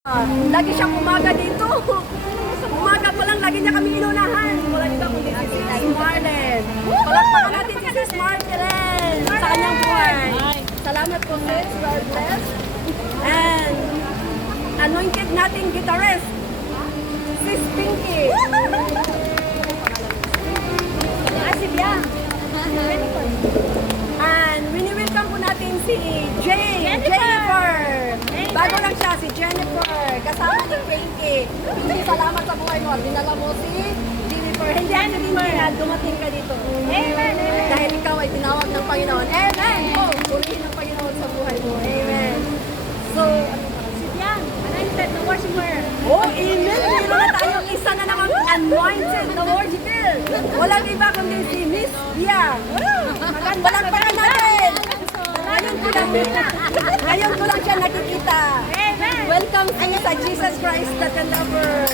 Lagi siyang umaga dito. Umaga pa lang, lagi niya kami inunahan. Wala iba kundi si Sis Marlen. Palakpakan natin si Sis Marlen sa kanyang buhay. Salamat po, Sis. God bless. And anointed nating guitarist, Sis Pinky. Si Biang. And wini-welcome po natin si Jennifer. Bago lang siya, si Jennifer. Kasama ni Pinky. Pinky, salamat sa buhay mo. Dinala mo si Jennifer. Hindi ako din na dumating ka dito. Amen. Dahil ikaw ay tinawag ng Panginoon. Amen. Oh, purihin ng Panginoon sa buhay mo. Amen. So, si Biang, anointed na worshiper. Oh, amen. Meron na tayong isa na naman anointed na worshiper. Walang iba kundi si Miss Biang. Palakpakan natin. Ngayon ko lang siya nakikita. Amen. Welcome sa Jesus Christ that the lover.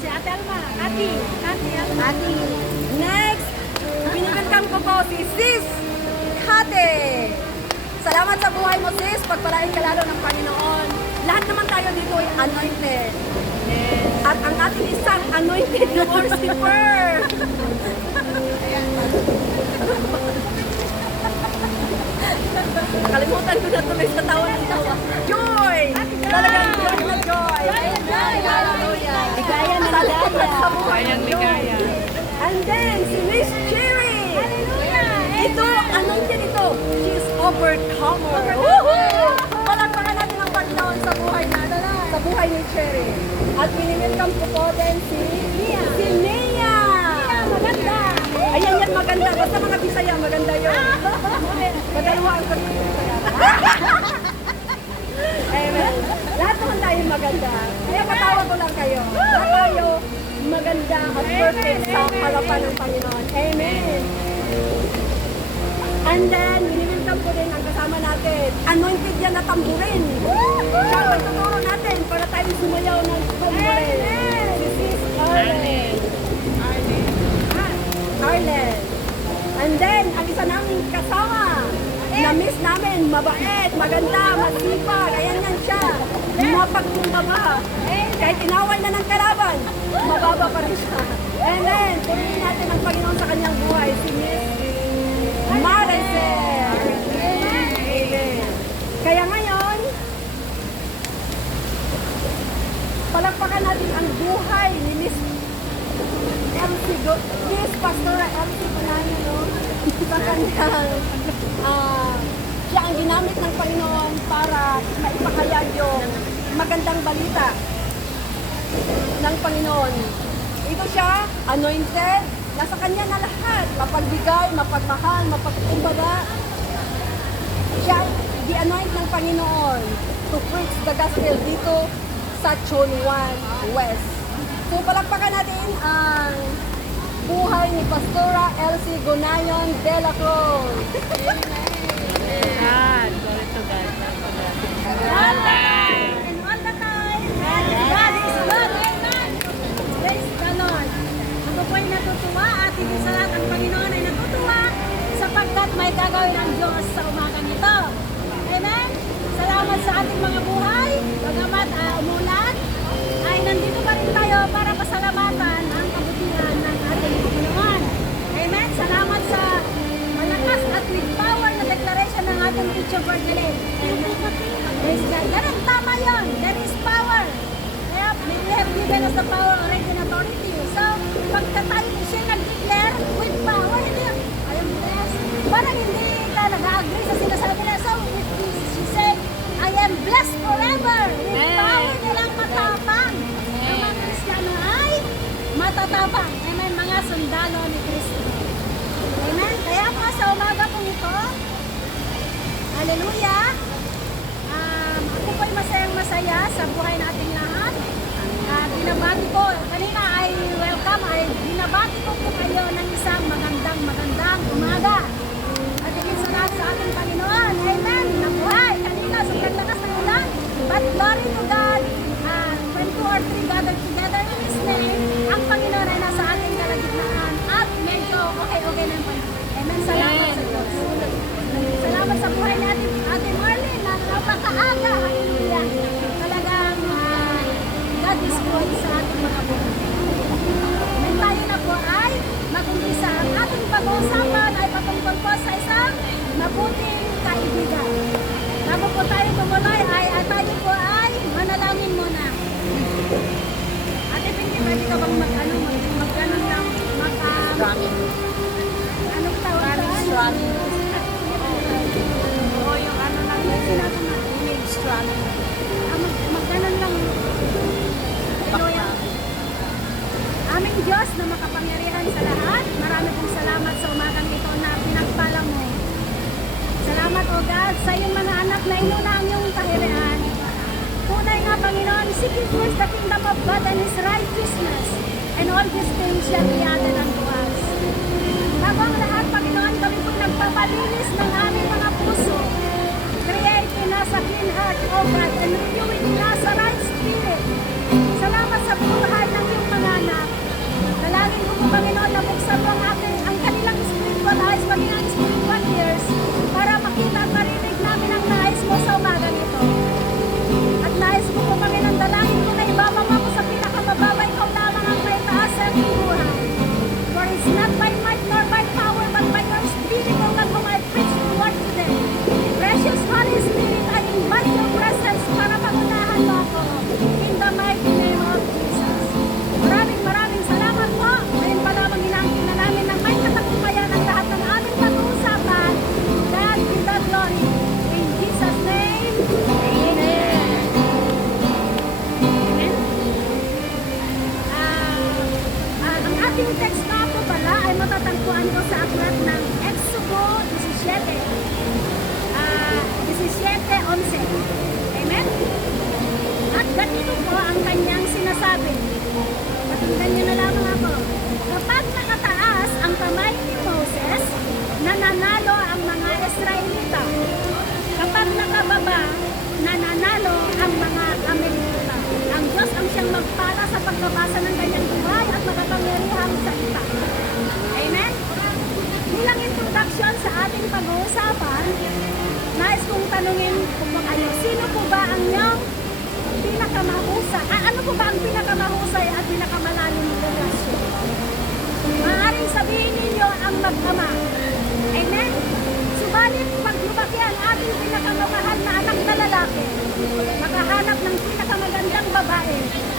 Si Ate Alma. Ate. Next, welcome ko po si Sis Kate. Salamat sa buhay mo, Sis. Pagpalain ka lalo ng Panginoon. Lahat naman tayo dito ay anointed. At ang ating isang anointed na worshiper. Kalimutan ko na tuloy sa tawa ng tawa. Joy! Talagang joy na joy. Hallelujah. Ligaya na ligaya. Ligaya. And then, si Miss Cherry. Hallelujah. Ito, anointed ito. She is overcomer. Palakpakan natin ang Panginoon sa buhay na, sa buhay ni Cherry. At winilcome ko po din si Nia. Si Nia. Maganda. Ayan yan, maganda. Basta mga Bisaya, maganda yun. Madalawa ko ng Bisaya. Amen. Lahat naman tayo maganda. Kaya matawa ko lang kayo. Lahat tayo maganda at perfect sa harapan ng Panginoon. Amen. And then, winilcome ko din ang kasama natin. Anointed yan na tamburin. Siya ang magtuturo natin para tayo sumayaw ng tamburin. Si Sis Arlen. Arlen. And then, ang isa naming kasama, na-miss namin, mabait, maganda, masipag, ayan yan siya. Mapagkumbaba. Kahit tinaway na ng kalaban, mababa pa rin siya. And then, purihin natin ang Panginoon sa kanyang buhay, si Miss Maricel. Amen. Kaya ngayon, palakpakan natin ang buhay ni Miss Miss Pastora MC Gunayan, no? Sa kanyang, siya ang ginamit ng Panginoon para maipahayag yung magandang balita ng Panginoon. Ito siya, anointed, nasa kanya na lahat, mapagbigay, mapagmahal, mapagkumbaga. Siya di-anoint ng Panginoon to preach the gospel dito sa Chonwan West. So, palakpakan natin ang buhay ni Pastora Elsie Gunayan de la Cruz. God, glory to God. All the time. God is good. Amen. Praise the Lord. Ako po'y natutuwa at higit sa lahat ang Panginoon ay natutuwa sapagkat may gagawin ang Diyos sa umagang ito. Amen? Salamat sa ating mga buhay. Bagamat umulan, ay nandito pa rin tayo para pasalamatan ang kabutihan ng ating Panginoon. Amen? Salamat sa malakas at with power na declaration ng ating teacher Bergalit. Praise God. Ganun, tama yun. There is power. Kaya we have given us the power already and authority. So, pagka tayo siya nag-declare with power, hindi, I am blessed. Parang hindi ka nag-agree sa sinasabi na. So, she said, I am blessed forever. With power nilang matapang. Ang mga Kristiyano ay matatapang. Amen, mga sundalo ni Kristo. Amen. Kaya po sa umaga po ito, hallelujah, ako po'y masayang-masaya sa buhay nating lahat. Binabati ko, kanina ay welcome, ay binabati ko po kayo ng isang magandang umaga. At higit sa lahat sa ating Panginoon, amen, nabuhay. Kanina, sobrang lakas ng ulan, but glory to God, when two or three gathered together in His name, ang Panginoon ay nasa ating kalagitnaan at medyo okay na yung Panginoon. Amen, salamat sa Diyos. Salamat sa buhay ni Ate Marlene na napakaaga, hallelujah. Talagang God is good sa ating mga buhay. Amen. Tayo na po ay mag-umpisa. Ang ating pag-uusapan ay patungkol po sa isang mabuting kaibigan. Bago po tayo tumuloy ay tayo po ay manalangin muna. Ate Pinky, pwede ka bang mag-ganon lang? Anong tawag ka? Oo, yung ano lang yun, sinabi na, image strumming. Mag-ganon lang. Hallelujah. Aming Diyos na makapangyarihan sa lahat, marami pong salamat sa umagang ito na pinagpala mo. Salamat, O God, sa iyong mga anak na inuna ang iyong kahirian. Tunay nga, Panginoon, seek ye first the kingdom of God and His righteousness, and all these things shall be added unto us. Bago ang lahat, Panginoon, kami po nagpapalinis ng aming mga puso. Create in us a clean heart, O God, and renew in us a right spirit. Salamat sa buhay ng iyong mga anak. Dalangin ko po, Panginoon, na buksan mo ang kanilang spiritual eyes, maging ang spiritual ears, para makita at marinig namin ang nais mo sa umagang ito. At nais ko po, Panginoon, dalangin ko na ibababa ko sa pinakamababa, ikaw lamang ang may taas sa aking buhay. For it's not by might nor by power, but by your spirit, O God, whom I preach the word today. Precious Holy Spirit, I invite your presence para pangunahan mo ako. In the mighty name of Jesus. Maraming salamat po. Ngayon pa lamang inaangkin na namin ng may katagumpayan ang lahat ng aming pag-uusapan. God be the glory. In Jesus' name, Amen. Amen. Ang ating text na po pala ay matatagpuan ko sa aklat ng Exodo 17. 17:11. Amen? At ganito po ang kanyang sinasabi. Pakinggan niyo na lamang ako. Kapag nakataas ang kamay ni Moses, nananalo ang mga Israelita. Kapag nakababa, nananalo ang mga Amerikita. Ang Diyos ang siyang magpala sa pagbabasa ng kanyang buhay at makapangyarihang salita. Amen? Bilang introduction sa ating pag-uusapan, nais kong tanungin po kayo, sino po ba ang inyong pinakamahusay? Ano po ba ang pinakamahusay at pinakamalalim na relasyon? Maaaring sabihin ninyo ang mag-ama. Amen? Subalit, pag lumaki ang ating pinakamamahal na anak na lalaki, makahanap ng pinakamagandang babae,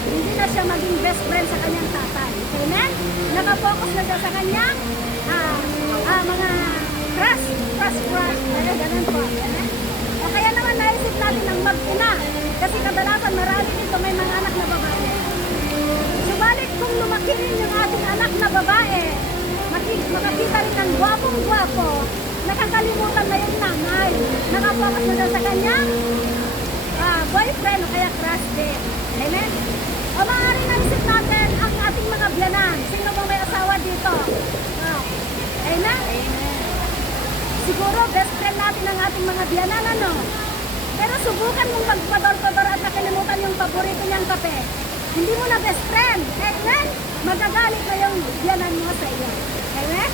hindi na siya maging best friend sa kanyang tatay. Amen? Nakapokus na siya sa kanyang mga crush. Ganun po. Amen? O kaya naman naisip natin ang mag-ina. Kasi kadalasan marami dito may mga anak na babae. Subalit kung lumaki rin yung ating anak na babae, makakita rin ng gwapong-gwapo, nakakalimutan na yung nanay. Nakapokus na siya sa kanyang boyfriend o kaya crush din. Amen? O maaaring naisip natin ang ating mga biyanan. Sino bang may asawa dito? Amen? Siguro best friend natin ang ating mga biyanan, ano? Pero subukan mong magpador-pador at nakalimutan yung paborito niyang kape. Hindi mo na best friend. Amen? Magagalit na yung biyanan mo sa iyo. Amen?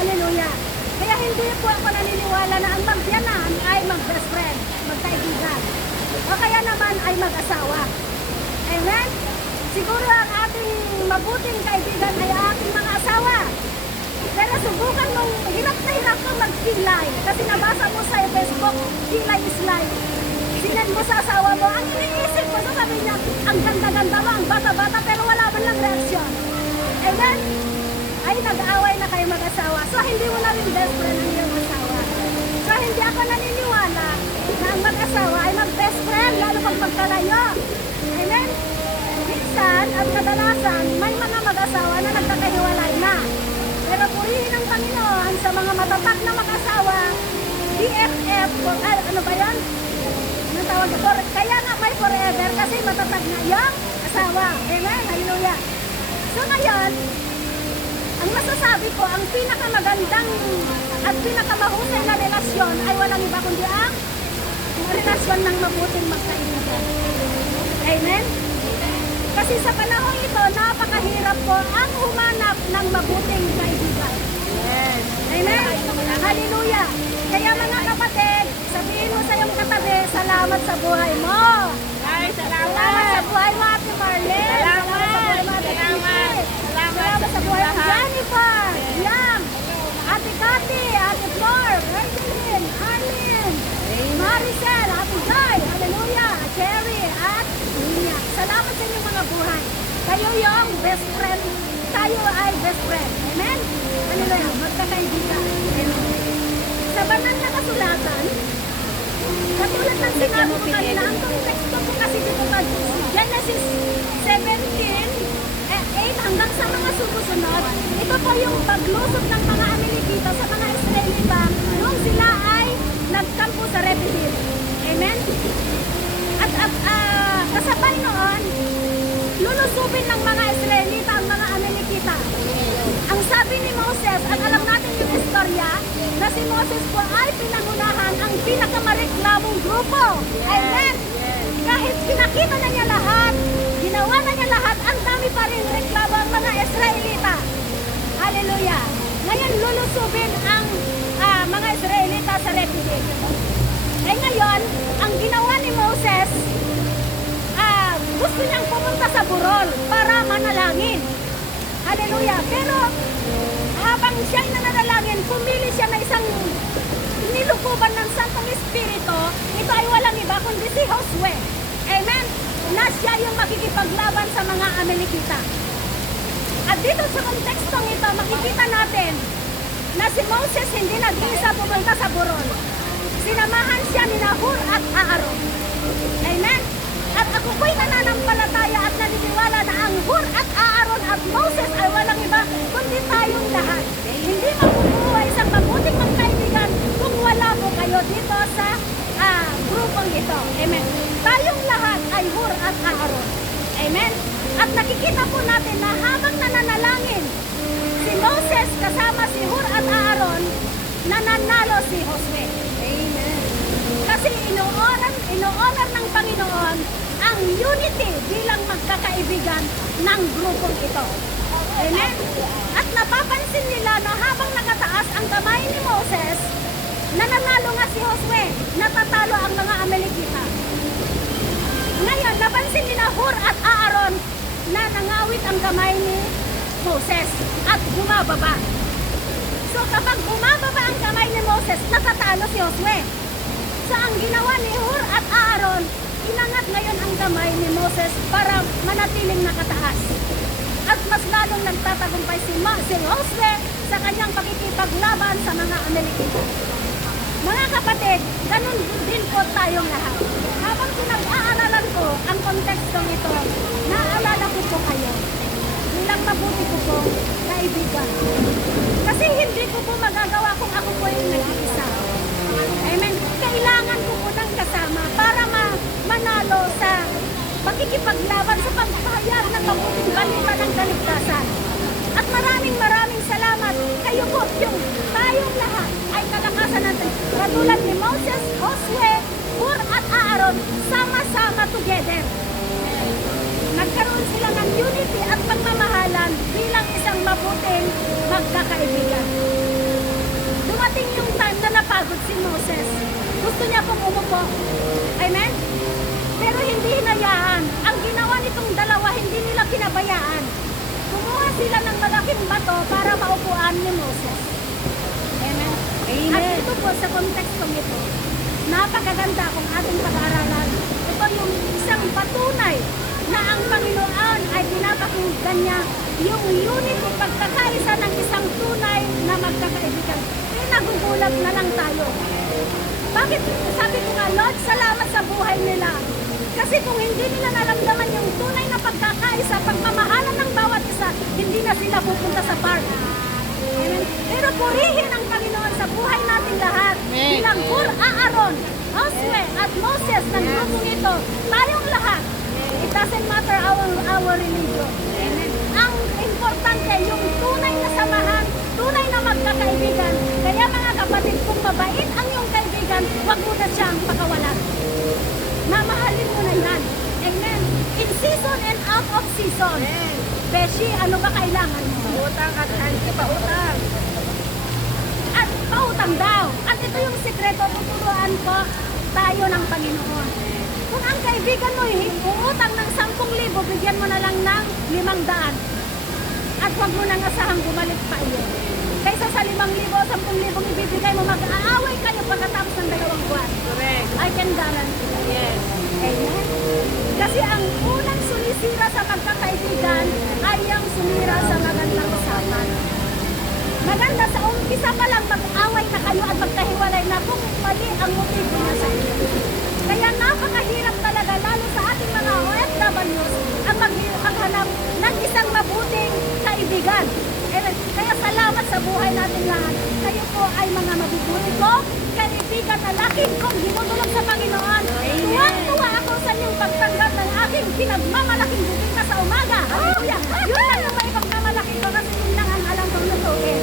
Hallelujah. Kaya hindi po ako naniniwala na ang magbiyanan ay mag-best friend, magkaibigan. O kaya naman ay mag-asawa. Amen? Siguro ang ating mabuting kaibigan ay ating mga asawa. Pero subukan mong hirap kang magkilay. Kasi nabasa mo sa Facebook, kilay is life. Sinan mo sa asawa mo, ang iniisip mo, sabi niya, ang ganda-ganda mo, ang bata-bata, pero wala man lang reaksyon. Amen? Ay, nag-aaway na kayo mag-asawa. So, hindi mo na rin best friend ang iyong asawa. So, hindi ako naniniwala na ang mag-asawa ay mag-best friend, lalo pag magkalayo. Amen? Minsan, at kadalasan, may mga mag-asawa na nagkakahiwalay na. Pero purihin ang Panginoon sa mga matatak na mag-asawa, BFF, ano ba yan? Anong tawag ito? Kaya nga may forever kasi matatag na yung asawa. Amen? Hallelujah. So ngayon, ang masasabi ko, ang pinakamagandang at pinakamahusay na relasyon ay walang iba kundi ang relasyon ng mabuting magkaibigan. Amen? Kasi sa panahon ito, napakahirap po ang humanap ng mabuting kaibigan. Yes. Amen? Hallelujah. Kaya mga kapatid, sabihin mo sa iyong katabi, salamat sa buhay mo. Ay, Salamat sa buhay mo, Ate Marlene. mga buhay. Kayo yung best friend. Tayo ay best friend. Amen? Hallelujah. Magkakaibigan. Amen. Sa banal na kasulatan, katulad ng sinabi ko kanina, ang konteksto po kasi dito sa Genesis 17:8 hanggang sa mga sumusunod, ito po yung paglusot ng mga Amalekita sa mga Israelita noong sila ay nagkampo sa Rephidim. Amen? At kasabay noon, lulusubin ng mga Israelita ang mga Amalekita. Ang sabi ni Moses, at alam natin yung istorya, na si Moses po ay pinangunahan ang pinakamareklamong grupo. Amen? Kahit pinakita na niya lahat, ginawa na niya lahat, ang dami pa rin reklamo ang mga Israelita. Hallelujah! Ngayon lulusubin ang mga Israelita sa Rephidim. Ngayon, ang ginawa ni Moses, gusto niyang pumunta sa burol para manalangin. Hallelujah! Pero habang siya'y nananalangin, pumili siya na isang nilukuban ng Santong Espiritu. Ito ay walang iba kundi si Josue. Amen? Na siya yung makikipaglaban sa mga Amalekita. At dito sa kontekstong ito, makikita natin na si Moses hindi nag-isa pumunta sa burol. Sinamahan siya ni Hur at Aaron. Amen? At ako po'y nananampalataya at naniniwala na ang Hur at Aaron at Moses ay walang iba kundi tayong lahat. Hindi mabubuhay isang mabuting magkaibigan kung wala po kayo dito sa grupong ito. Amen. Tayong lahat ay Hur at Aaron. Amen. At nakikita po natin na habang nananalangin si Moses kasama si Hur at Aaron, nananalo si Josue. Amen. Kasi ino-honor ng Panginoon ang unity bilang magkakaibigan ng grupong ito. Amen? At napapansin nila na habang nakataas ang kamay ni Moses, nananalo nga si Josue, natatalo ang mga Amalekita. Ngayon, napansin nila Hur at Aaron na nangawit ang kamay ni Moses at bumababa. So kapag bumababa ang kamay ni Moses, natatalo si Josue. So ang ginawa ni Hur at Aaron, inangat ngayon ang kamay ni Moses para manatiling nakataas. At mas lalong nagtatagumpay si Josue sa kanyang pakikipaglaban sa mga Amalekita. Mga kapatid, ganun din po tayong lahat. Habang pinag-aaralan ko ang kontekstong ito, naaalala ko po kayo bilang mabuti ko po kaibigan. Kasi hindi ko po magagawa kung ako po yung nag-iisa. Amen. Kailangan ko po ng kasama para manalo sa pakikipaglaban sa pagpahayag ng mabuting balita ng kaligtasan. At maraming salamat. Kayo po, yung tayong lahat ay kalakasan natin. Katulad ni Moses, Josue, Hur at Aaron, sama-sama together. Nagkaroon sila ng unity at pagmamahalan bilang isang mabuting magkakaibigan. Dumating yung time na napagod si Moses. Gusto niya pong umupo. Amen? Pero hindi hinayaan. Ang ginawa nitong dalawa, hindi nila kinabayaan. Kumuha sila ng malaking bato para maupuan ni Moses. Amen? Amen. At ito po sa kontekstong ito, napakaganda kung ating pag-aaralan. Ito yung isang patunay na ang Panginoon ay pinapakinggan niya yung unity pagkakaisa ng isang tunay na magkakaibigan. Kaya nagugulat na lang tayo. Bakit? Sabi ko nga, Lord, salamat sa buhay nila. Kasi kung hindi nila naramdaman yung tunay na pagkakaisa, pagmamahalan ng bawat isa, hindi na sila pupunta sa park. Amen. Pero purihin ang Panginoon sa buhay natin lahat. Bilang Hur, Aaron, Josue at Moses ng grupong ito, tayong lahat. It doesn't matter our religion. Amen. Ang importante, yung tunay na samahan, tunay na magkakaibigan. Kaya mga kapatid, kung mabait ang iyong kaibigan, huwag mo na siyang pakawalan. Mamahalin mo na yan. Amen. In season and out of season. Amen. Beshi, ano ba kailangan mo? Pautang at anti-pautang. At pautang daw. At ito yung sikreto, tuturuan ko tayo ng Panginoon. Kung ang kaibigan mo uutang ng 10,000, bigyan mo na lang ng 500. At huwag mo nang asahang bumalik pa iyo. Kaysa sa 5,000 o 10,000 ibibigay mo, mag-aaway kayo pagkatapos ng 2 buwan. Correct. I can guarantee. Yes. Amen. Kasi ang unang sulisi sumira sa magkakaibigan ay ang sumira sa magandang usapan. Maganda sa umpisa pa lang mag-away na kayo at magkahiwalay na kung mali ang motibo niya sa inyo. Kaya napakahirap talaga lalo sa ating mga OFWs ang maghanap ng isang mabuting kaibigan. Kaya salamat sa buhay natin lahat. Kayo po ay mga mabubuti ko, kaibigan na laking kong hinutulog sa Panginoon. Tuwang-tuwa ako sa inyong pagtanggap ng aking pinagmamalaking bibig sa umaga. Hallelujah! Yun lang yung may pagmamalaki ko kasi yun lang ang alam kong lutuin.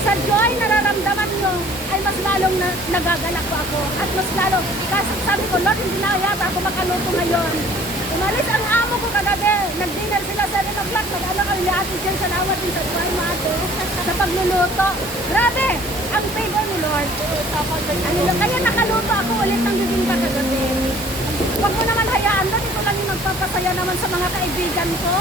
Sa joy nararamdaman nyo ay mas lalong nagagalak pa ako. At mas lalong, kasi sabi ko, Lord, hindi na yata ako makaluto ngayon. Umalis ang amo ko kagabi. Nag-dinner sila sa 7 o'clock. Nag-ano kami ni Ate Jen. Salamat din sa buhay mo, ate. Sa pagluluto. Grabe! Ang favor ni Lord. Kaya nakaluto ako ulit ng bibingka kagabi. Huwag mo naman hayaan doon. Ito lang yung magpapasaya naman sa mga kaibigan ko.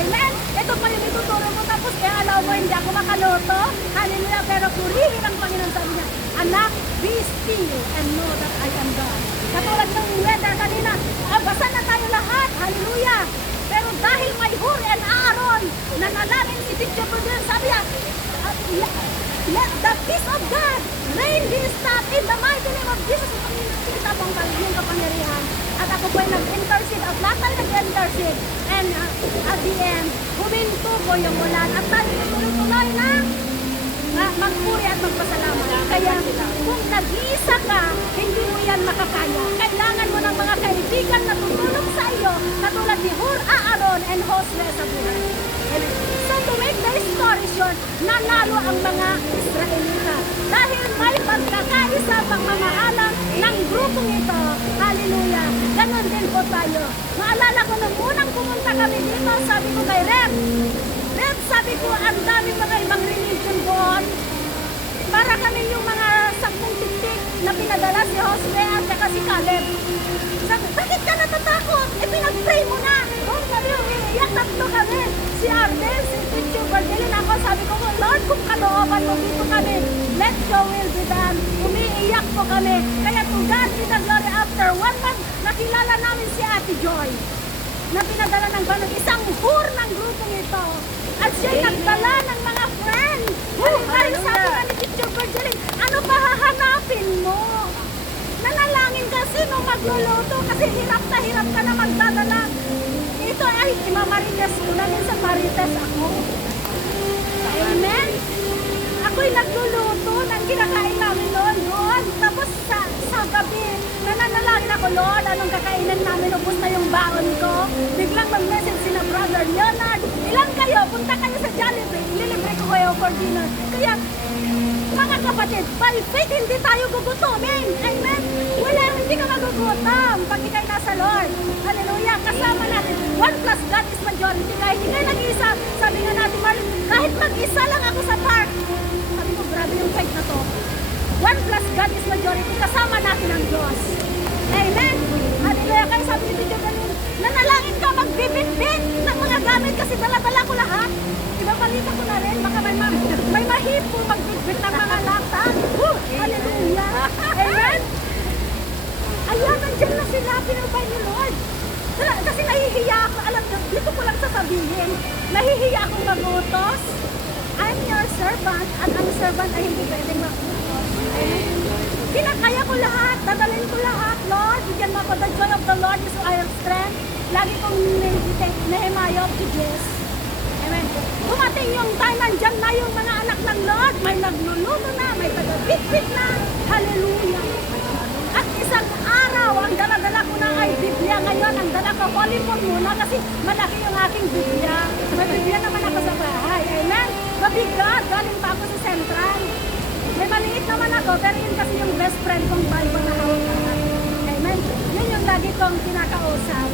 Amen? Ito pa yung ituturo mo. Tapos kaya alaw mo hindi ako makaluto. Hallelujah. Pero purihin ang Panginoon, sabi niya, anak, be still and know that I am God. Katulad ng weather kanina, basa na tayo lahat. Hallelujah. Pero dahil may Hur and Aaron, nanalangin si Teacher Bruder, sabi niya, let the peace of God reign this time in the mighty name of Jesus. Kita pong yung kapangyarihan. At ako po ay nag-intercede at lahat tayo nag-intercede. And at the end, huminto po yung ulan. At tayo tuloy-tuloy na magpuri at magpasalamat. Kaya kung nag-iisa ka, hindi mo yan makakaya. Kailangan mo ng mga kaibigan na tutulong sa iyo, katulad ni Hur, Aaron, and Josue sa buhay. So to make the story short, nanalo ang mga Israelita. Dahil may pagkakaisa pagmamahalang ng grupong ito. Hallelujah. Ganon din po tayo. Maalala ko nung unang pumunta kami dito, sabi ko kay Rem, sabi ko, ang daming mga ibang religion doon. Para kami yung mga 10 tiktik na pinadala si Josue at saka si Caleb. Sabi, bakit ka natatakot? Pinag-pray mo na. Oh, sabi ko, iiyak tatlo kami. Si Arden, si Teacher Berdelin, ako, sabi ko, Lord, kung kalooban mo dito kami, let your will be done. Umiiyak po kami. Kaya to God be the glory. After 1 month, nakilala namin si Ate Joy na pinadala ng ganun, isang Hur ng grupong ito. At siya'y nagdala ng mga friends. Tayo sabi nga ni Teacher Berdelin, ano pa hahanapin mo? Nanalangin kasi nung magluluto kasi hirap ka na magdadala. Ito ay imamarites ko na sa marites ako. Amen? Ako'y nagluluto ng kinakain namin noon. Tapos sa gabi, nananalangin ako, Lord, anong kakainin namin? Ubus na yung baon ko. Biglang mag-message si na Brother Leonard. Ilan kayo? Punta kayo sa Jollibee. Ililibre ko kayo for dinner. Kaya, mga kapatid, by faith, hindi tayo gugutomin. Amen? Wala, hindi ka magugutom pag ikay nasa Lord. Hallelujah. Kasama natin. 1 plus God is majority. Kahit ikay nag-isa, sabi nga natin, Marlon, kahit mag-isa lang ako sa park. Sabi ko, grabe yung faith na to. 1 plus God is majority. Kasama natin ang Diyos. Amen? Hallelujah. Kaya sabi ni Teacher Berdelin, nanalangin ka magbibit-bit ng mga gamit kasi dala-dala ko lahat. Ibabalita ko na rin, baka may mahipo magbibit ng mga lata. Hallelujah. Amen? Ayan, nandiyan na sila, pinabay ni Lord. Kasi nahihiya ako, alam nyo, dito ko lang sasabihin, nahihiya akong mag-utos. I'm your servant, at ang servant ay hindi pwedeng mag-utos. Kinakaya ko lahat, dadalhin ko lahat, Lord. Bigyan mo ako, the joy of the Lord is our strength. Lagi kong Nehemiah of Judges. Amen. Dumating yung time, nandyan na yung mga anak ng Lord. May nagluluto na, may taga-bit-bit na. Hallelujah. At isang araw, ang dala-dala ko na ay Biblia ngayon. Ang dala ko, Holy Book muna kasi malaki yung aking Biblia. May Biblia naman ako sa bahay. Amen. Mabigat, galing pa ako sa Central. May maliit naman ako, pero yun kasi yung best friend kong Bible na hawak. Amen. Yun yung lagi kong kinakausap.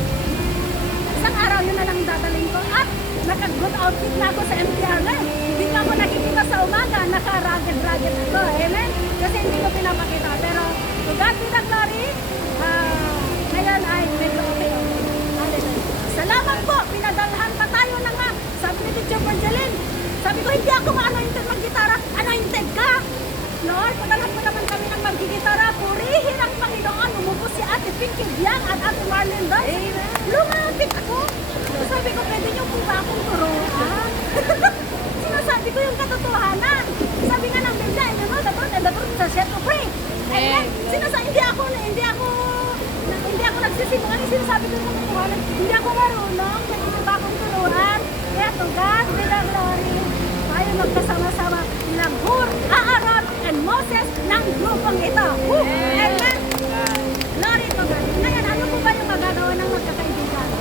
Isang araw yun na lang dadaling ko. At naka-good outfit na ako sa MTR na. Hindi ka ako nakikita sa umaga, naka-rugged ako. Amen? Kasi hindi ko pinapakita. Pero to God be the glory. Ngayon ay medyo okay. Hallelujah. Salamat po. Pinadalhan pa tayo ng sabi ni Teacher Berdelin. Sabi ko, hindi ako ma-anointed mag-gitara. Anointed ka. Lord, padalhan mo naman kami ng mag-gitara. Purihin ang Panginoon. Umubos si Ate Pinky Biang at Ate Marlene Dodds. Lumapit ako. sabi ko, pwede niyo po ba akong turuan? Sinasabi ko yung katotohanan. Sabi nga ng Biblia, you know, the truth shall set you free. And then, hindi ako nagsisinungaling, sinasabi ko yung katotohanan. Hindi ako marunong, pwede niyo ba akong turuan? Kaya to God be the glory. Tayo magkasama-sama ng Hur, Aaron, and Moses ng grupong ito. Amen. Glory to God. Ngayon, ano po ba yung magagawa ng magkakaibigan?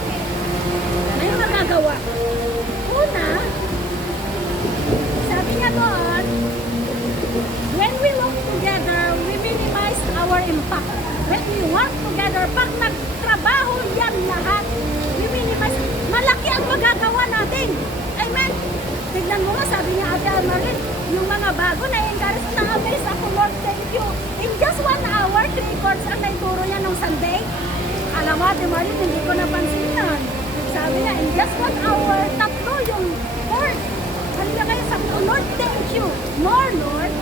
May magagawa. Una, sabi niya doon, when we work together, we minimize our impact. When we work together, pag nagtrabaho yan lahat, we minimize, malaki ang magagawa natin. Amen. Tignan mo nga, sabi niya Ate Almarin, yung mga bago na-encourage, na-amaze ako, Lord, thank you. In just 1 hour, 3 chords ang naituro niya nung Sunday. Alam mo, Ate Marin, hindi ko napansin yan. Sabi niya, in just 1 hour, 3 yung chord. Halila kayo, sabi ko, Lord, thank you. More, Lord.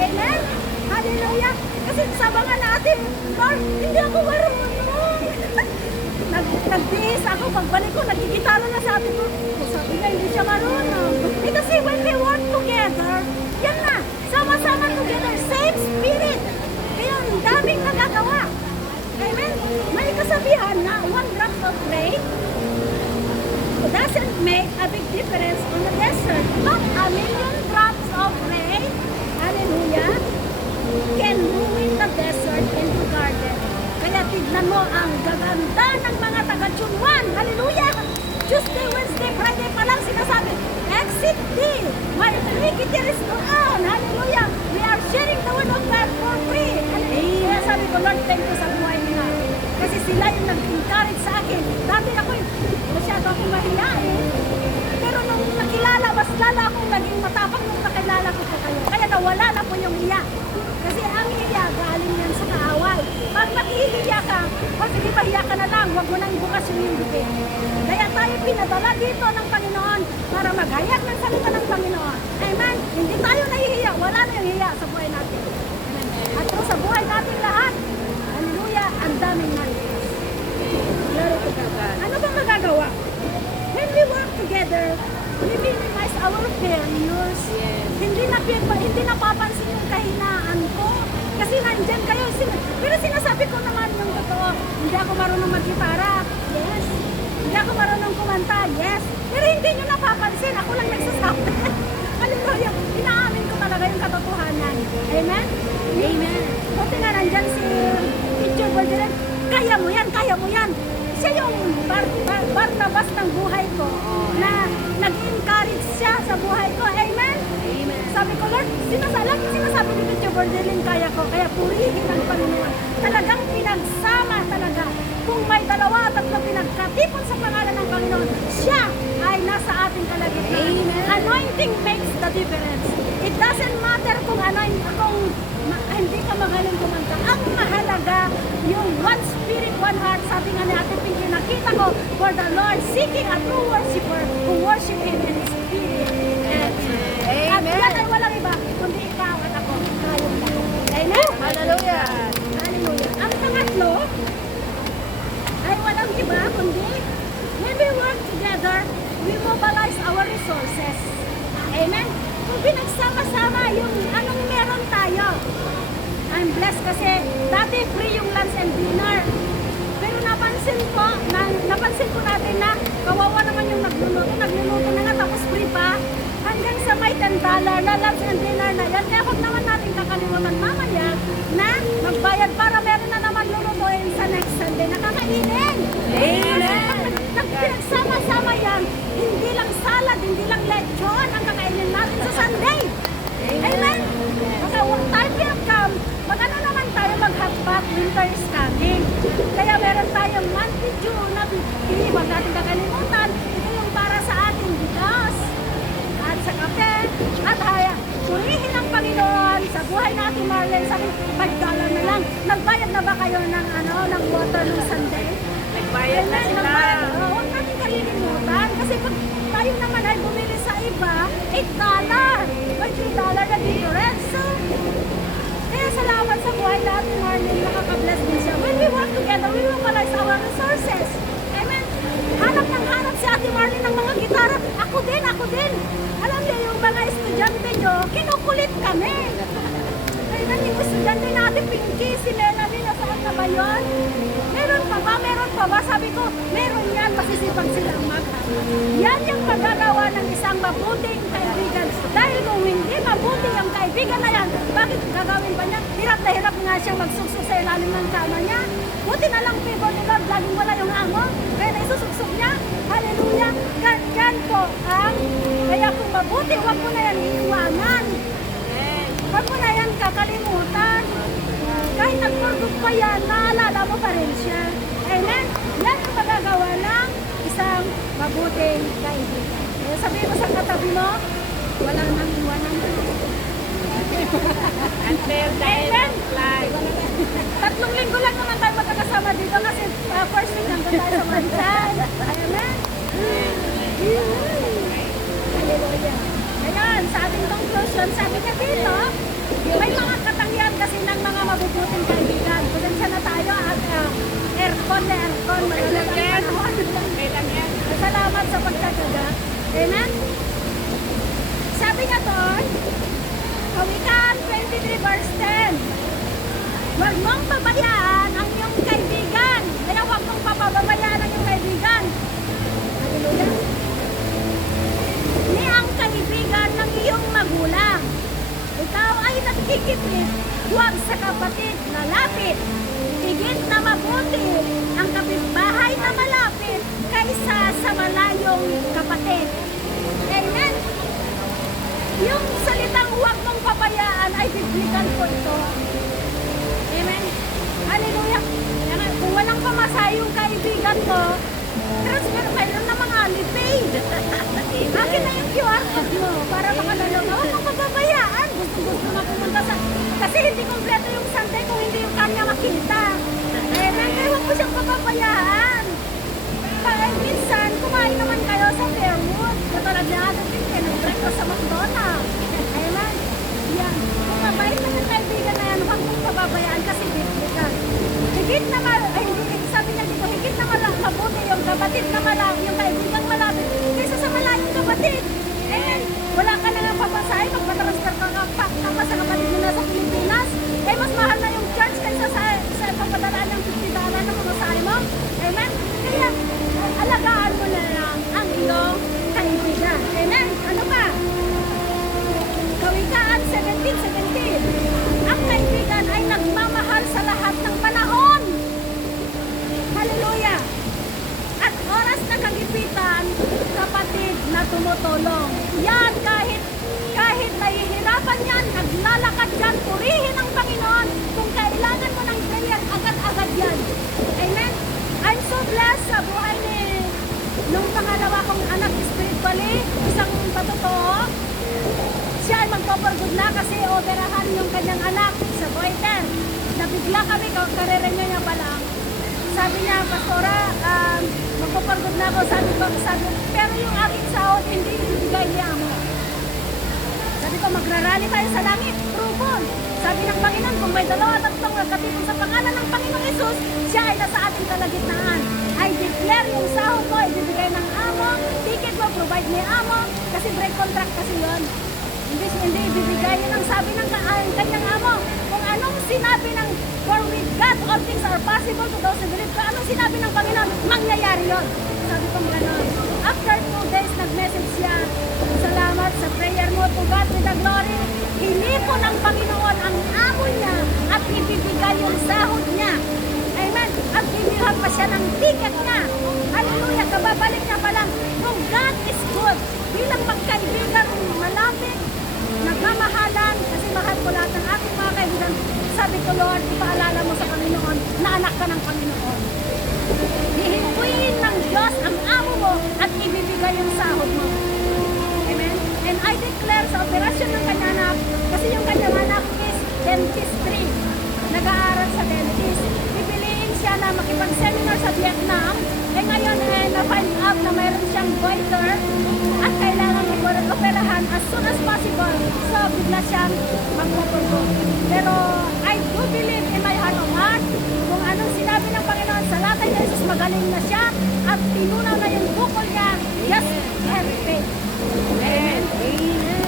Amen. Hallelujah. Kasi sabangan natin, Lord, hindi ako marunong. Nagbihis ako, pagbalik ko, nagkikitalo na sa atin ko. Sabi niya, hindi siya marunong. Eh kasi when we work together, yan na, sama-sama together, same spirit. Kaya ang daming nagagawa. Amen? May kasabihan na 1 drop of rain doesn't make a big difference on the desert. But a million drops of rain, hallelujah, can ruin the desert into garden. Kaya tignan mo ang gaganda ng mga taga-Chunwan. Hallelujah! Tuesday, Wednesday, Friday pa lang sinasabi, exit D. My iniquity is doon. Hallelujah! We are sharing the word of God for free. Hallelujah! Kaya sabi ko, Lord, thank you sa buhay nila. Kasi sila yung nag-encourage sa akin. Dati ako, masyado akong mahiyain. Pero nung nakilala, mas lala akong naging matapang nung nakilala ko po kayo. Kaya nawala na po yung iya. Kasi ang iya, galing yan sa kaaway. Pag nakihiya ka, sige pahiya ka na lang, huwag mo nang ibukas yung bibig. Kaya tayo pinadala dito ng Panginoon para maghayag ng salita ng Panginoon. Amen? Hindi tayo nahihiya, wala na yung hiya sa buhay natin. Amen? At sa buhay natin lahat, hallelujah, ang daming nandito. Glory to God. Ano bang magagawa? When we work together, we minimize our failures. Hindi napapansin yung kahinaan ko. Kasi nandyan kayo. Pero sinasabi ko naman yung totoo. Hindi ako marunong mag-gitara. Yes. Hindi ako marunong kumanta. Yes. Pero hindi nyo napapansin. Ako lang nagsasabi. Hallelujah. Inaamin ko talaga yung katotohanan. Amen? Amen. Buti nga nandyan si Teacher Bergeron. Kaya mo yan, kaya mo yan. Siya yung Barnabas ng buhay ko na nag-encourage siya sa buhay ko. Amen? Amen. Sabi ko, Lord, sinasabi ni Teacher Bergeron, kaya ko, kaya purihin ang Panginoon. Talagang pinagsama talaga. Kung may 2 at 3 pinagkatipon sa pangalan ng Panginoon, siya ay nasa ating kalagitnaan. Anointing makes the difference. It doesn't matter kung hindi ka magaling kumanta. Ang mahalaga, yung one spirit, one heart. Sabi nga ni Ate Pinky, nakita ko, for the Lord seeking a true worshiper who worship Him in spirit. At yan ay walang iba, kundi ikaw at ako. Tayong lahat. Amen? Hallelujah. Hallelujah. Ang pangatlo, ay walang iba, kundi when we work together, we mobilize our resources. Amen? Kung pinagsama-sama yung anong meron tayo. I'm blessed kasi dati free yung lunch and dinner. Pero napansin ko natin na kawawa naman yung nagluluto na nga tapos free pa. Hanggang sa may $10 na lunch and dinner na yan. Kaya huwag naman natin kakalimutan mamaya na magbayad para meron na naman lulutuin sa next Sunday na kakainin. Amen! Pinagsama-sama yan, hindi lang salad, hindi lang lechon ang kakainin natin sa Sunday. Amen? Kasi time will come, mag-ano naman tayo, mag-hotpot, winter is coming. Kaya meron tayong monthly due na bibili, huwag natin kakalimutan. Ito yung para sa ating bigas at sa kape at haya. Purihin ang Panginoon sa buhay natin, Marlene. Sabi, $5 na lang. Nagbayad na ba kayo ng water ng Sunday? Nagbayad na sila. Huwag natin kalilimutan. Kasi pag tayo naman ay bumili sa iba, $8. May $3 na difference. So, kaya salamat sa buhay natin, Marlene. Nakaka-bless din siya. When we work together, we mobilize our resources. Amen? Hanap ng hanap si Ate kami. Ay, yung estudyante natin, Pinky, si Melanie, nasaan na ba yun? Meron pa ba? Meron pa ba? Sabi ko, meron yan, masisipag silang maghapon. Yan yung magagawa ng isang mabuting kaibigan. Dahil kung hindi mabuti ang kaibigan na yan, bakit gagawin ba niya? Hirap na hirap nga siyang magsuksok sa ilalim ng kama niya. Buti na lang people ni Lord, laging wala yung amo. Kaya naisusuksok niya. Hallelujah. Yan po ang, kaya kung mabuti, huwag mo na yan iiwanan. Huwag mo na yan kakalimutan. Kahit nag-forgot pa yan, naalala mo pa rin siya. Amen? Yan ang magagawa ng isang mabuting kaibigan. Kaya sabihin mo sa katabi mo, wala nang iwanan. Until the end Amen? of life. 3 linggo lang naman tayo magkakasama dito kasi first week nandun tayo sa Manchan. Amen? Hallelujah. Ayan, sa ating conclusion, sabi niya dito, may mga katangian kasi ng mga mabubuting kaibigan. Pasensya na tayo at aircon na aircon. Malalang yan. panahon. Okay lang yan. Salamat sa pagtataga. Amen? Sabi niya doon, Kawikaan 23 verse 10. Huwag mong pabayaan ang iyong kaibigan. Kaya huwag mong papabayaan ang iyong kaibigan. Hallelujah. Ni ang kaibigan ng iyong magulang. Ikaw ay nagkikipit, huwag sa kapatid na lapit. Higit na mabuti ang kapitbahay na malapit kaysa sa malayong kapatid. Amen? Yung salitang huwag mong pabayaan ay biblical po ito. Amen? Hallelujah. Kung walang pamasahe yung kaibigan mo, transfer mayroon na mga Alipay. Akin na yung QR code mo para makadalo ka. Huwag mong pababayaan. Gusto na pumunta sa... Kasi hindi kompleto yung Sunday kung hindi yung kanya makita. Amen? Kaya huwag mo siyang pababayaan. Kaya minsan, kumain naman kayo sa Fairwood. Katulad na natin din, nag-breakfast sa McDonald's. Amen? Yan. Kung mabait na ng kaibigan na yan, huwag mong pababayaan kasi biblical. Higit na sabi niya dito, higit na mabuti yung kapatid na malapit, yung kaibigang malapit, kaysa sa malayong kapatid. And wala ka na nga papasahe, magpatransfer ka pa sa kapatid mo na sa Pilipinas. Eh, mas mahal na yung church kaysa sa pagpadalaan ng $50 na pamasahe mo. Amen? Kaya, alagaan mo na lang ang iyong kaibigan. Amen? Ano pa? Kawikaan 17:17. Ang kaibigan ay nagmamahal sa lahat ng panahon. Hallelujah! At oras na kagipitan, kapatid na tumutulong. Yan, kahit nahihirapan yan, naglalakad yan, purihin ang Panginoon. Kung kailangan mo ng prayer, agad-agad yan. Amen? I'm so blessed sa buhay ni nung pangalawa kong anak spiritually, isang patotoo. Siya ay magpo-for-good na kasi operahan yung kanyang anak sa goiter. Nabigla kami, karerenyo niya pa lang. Sabi niya, Pastora, magpo-for-good na ako. Sabi, pero yung aking sahod, hindi ibigay niya mo. Sabi ko, magrarally tayo sa langit. True. Sabi ng Panginoon, kung may 2-3 nagkatipon sa pangalan ng Panginoong Isus, siya ay nasa ating kalagitnaan. I declare yung sahod mo, ibibigay ng amo, ticket mo, provide ni amo, kasi break contract kasi yun. Hindi ibibigay yun ang sabi ng kanyang amo. Kung anong sinabi ng for with God, all things are possible to those who believe. Kung anong sinabi ng Panginoon, mangyayari yun. Sabi ko gano'n. After 2 days, nag-message siya. Salamat sa prayer mo to God with the glory. Hinipo ng Panginoon ang amo niya at ibibigay yung sahod niya. Amen. At binihan pa siya ng ticket niya. Hallelujah. Kababalik niya pa lang. Kung God is good, bilang magkaibigan malapit, nagmamahalan, kasi mahal ko lahat ng aking mga kaibigan. Sabi ko, Lord, ipaalala mo sa Panginoon na anak ka ng Panginoon. Hihintuin ng Diyos ang amo mo at ibibigay yung sahod mo. Amen? And I declare sa operasyon ng kanyang anak, kasi yung kanyang anak is dentistry. Nag-aaral sa dentist. Pipiliin siya na makipag-seminar sa Vietnam. Eh ngayon, na-find out na mayroon siyang goiter at kailangan operahan as soon as possible. So, bigla siyang magpupulgo. Pero, I do believe in my heart of heart kung anong sinabi ng Panginoon sa latay ni Jesus, magaling na siya at tinunaw na yung bukol niya. Just have faith. Amen.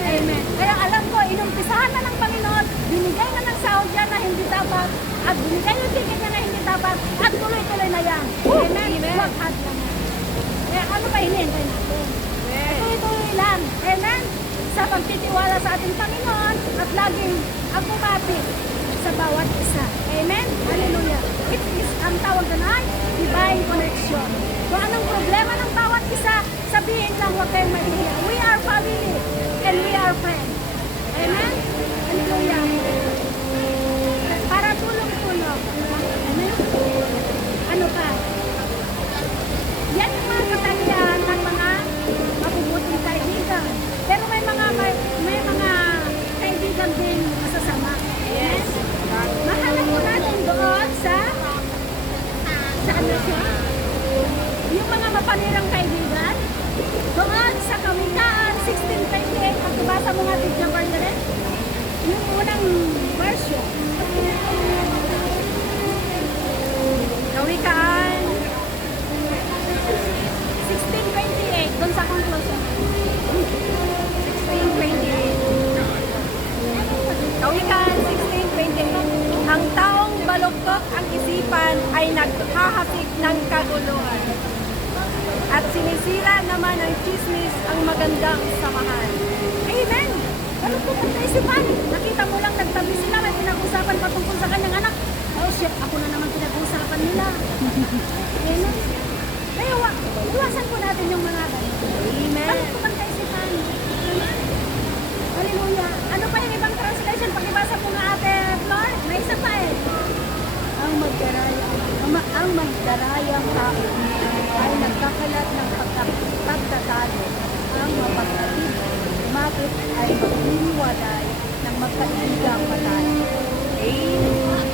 Amen. Kaya alam ko, inumpisahan na ng hindi dapat at binigay yung ticket niya na hindi dapat at tuloy-tuloy na yan. Amen? Huwag had lang yan. Eh, ano pa hinihintay natin? Tuloy-tuloy lang. Amen? Sa pagtitiwala sa ating Panginoon at laging ang bumati sa bawat isa. Amen? Hallelujah. It is ang tawag na ay divine connection. Kung anong problema ng bawat isa, sabihin lang, huwag kayong mahihiya. We are family and we are friends. Amen? Hallelujah. Para tulong-tulong. Amen? Ano pa? Yan yung mga katangian ng mga mabubuting kaibigan. Pero may mga kaibigan din masasama. Yes. Mahanap po natin doon sa ano siya? Yung mga mapanirang kaibigan. Doon sa Kamikaan 16:28. Pagkabasa mo nga Teacher Margaret. Yung unang version. Kawikaan 16:28. Doon sa conclusion. 16:28. Kawikaan 16:28. Ang taong baluktot ang isipan ay naghahasik ng kaguluhan. At sinisira naman ng chismis ang magandang samahan. Amen! Baluktot ang kaisipan. Nakita mo lang nagtabi sila. May pinag-usapan patungkol sa kanyang anak. Oh shit, ako na naman pinag-usapan nila. Amen? Kaya iwasan po natin yung mga Amen. baluktot ang kaisipan. Amen? Hallelujah. Ano pa yung ibang translation? Pakibasa po nga ate Flor. May isa pa eh. Ang magdarayang tao ay nagkakalat ng pagtatalo. Ang mapagkatid, bakit ay maghihimwalay ng magkaibigang patay.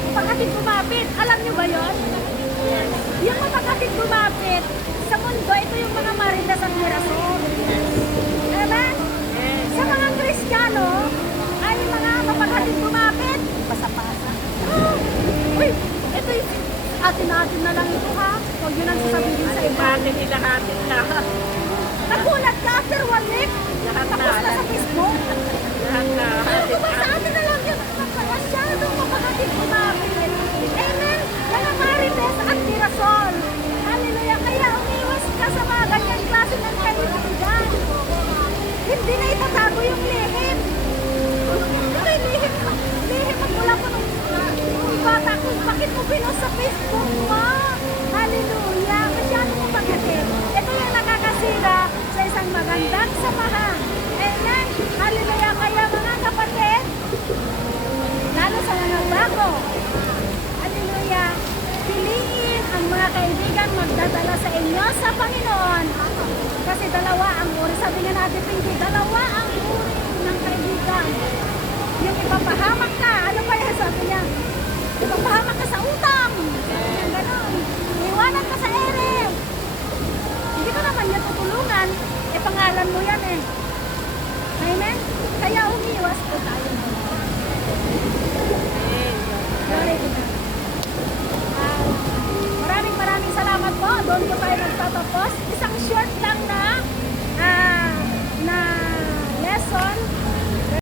Mapagkatid bumapit. Alam niyo ba yon? Yung mapagkatid bumapit sa mundo, ito yung mga marites at mirasol. Amen? Sa mga Kristiyano, ay mga mapagkatid bumapit. Pasapasa. Uy, ito yung atin-atin na lang ito ha. Huwag yun ang sasabihin sa iba. Atin nila atin lahat. Nagulat ka after 1 week. Lahat Tapos na sa Facebook. Lahat na. Ano ba sa atin na lang yun? Masyadong mapakatid bumapit. Amen? Mga marites at mirasol. Hallelujah. Kaya umiwas ka sa mga ganyan klase ng kaibigan. Hindi na itatago yung lihim. Ito yung lihim. Lihim magmula po nung bata ko. Bakit mo pinost sa Facebook mo? Hallelujah. Masyadong mapakatid. Ito yung nakakasira sa isang magandang samahan. Amen. Hallelujah. Kaya mga kapatid, lalo sa mga bago, hallelujah, piliin ang mga kaibigan magdadala sa inyo sa Panginoon. Kasi dalawa ang uri. Sabi nga natin, Pinky, dalawa ang uri ng kaibigan. Yung ipapahamak ka, ano pa yan sabi niya? Ipapahamak ka sa utang. Ganon. Iwanan ka sa ere. Hindi ka naman niya tutulungan. Eh, pangalan mo yan eh. Amen? Kaya umiwas po tayo